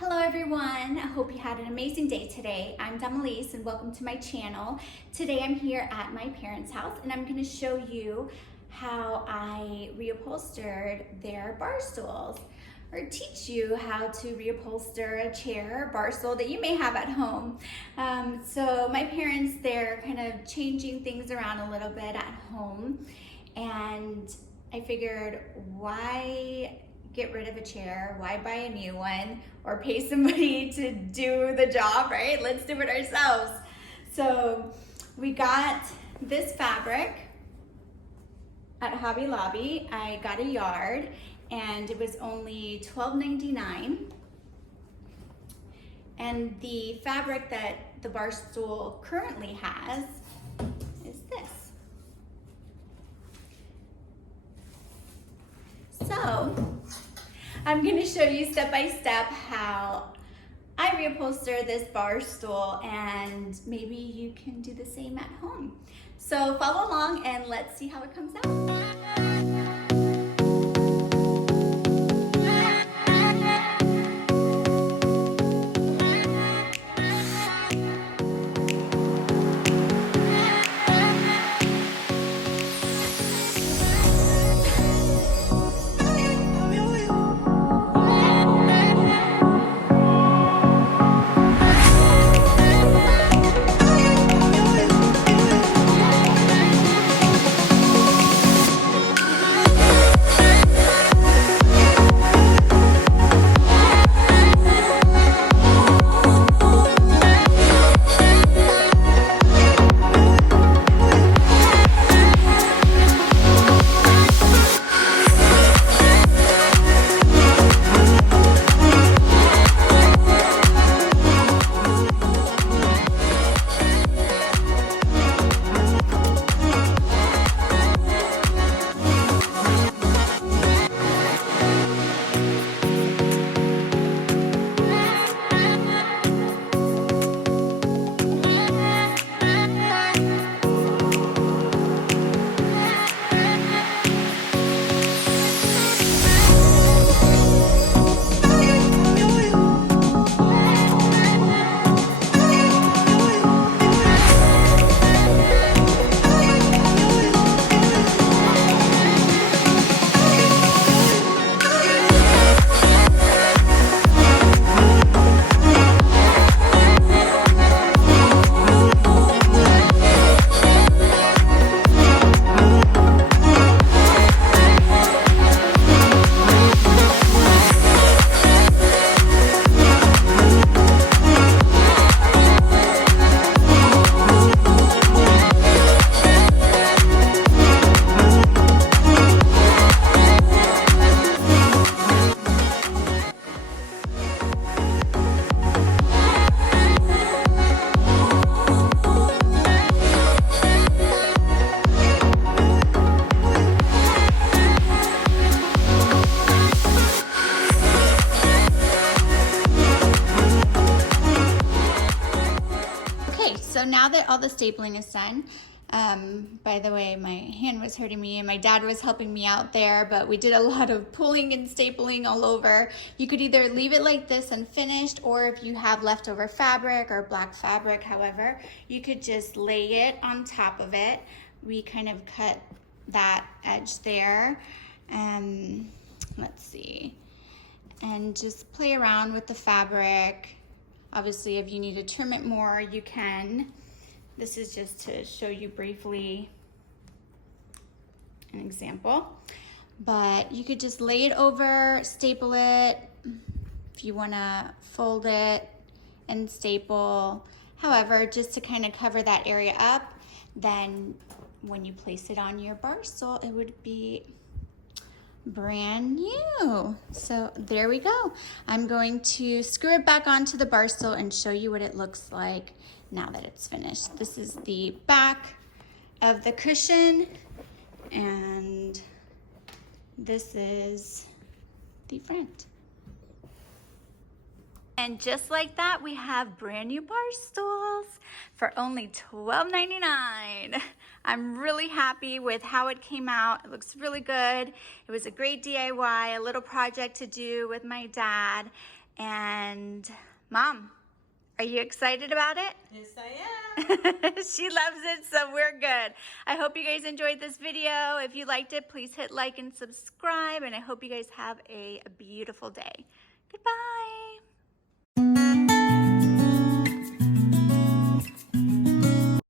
Hello everyone, I hope you had an amazing day today. I'm Demelise and welcome to my channel. Today I'm here at my parents' house and I'm going to show you how I reupholstered their bar stools, or teach you how to reupholster a chair or bar stool that you may have at home. So my parents, they're kind of changing things around a little bit at home, and I figured, why get rid of a chair? Why buy a new one or pay somebody to do the job, right? Let's do it ourselves. So we got this fabric at Hobby Lobby. I got a yard and it was only $12.99. And the fabric that the bar stool currently has is this. So I'm going to show you step by step how I reupholster this bar stool, and maybe you can do the same at home. So follow along and let's see how it comes out. So now that all the stapling is done, by the way, my hand was hurting me and my dad was helping me out there, but we did a lot of pulling and stapling all over. You could either leave it like this unfinished, or if you have leftover fabric or black fabric, however, you could just lay it on top of it. We kind of cut that edge there. Let's see. And just play around with the fabric. Obviously, if you need to trim it more, you can. This is just to show you briefly an example. But you could just lay it over, staple it, if you want to fold it and staple. However, just to kind of cover that area up, then when you place it on your bar stool, it would be brand new. So there we go. I'm going to screw it back onto the bar stool and show you what it looks like now that it's finished. This is the back of the cushion, and this is the front. And just like that, we have brand new bar stools for only $12.99. I'm really happy with how it came out. It looks really good. It was a great DIY, a little project to do with my dad. And Mom, are you excited about it? Yes, I am. She loves it, so we're good. I hope you guys enjoyed this video. If you liked it, please hit like and subscribe, and I hope you guys have a beautiful day. Goodbye.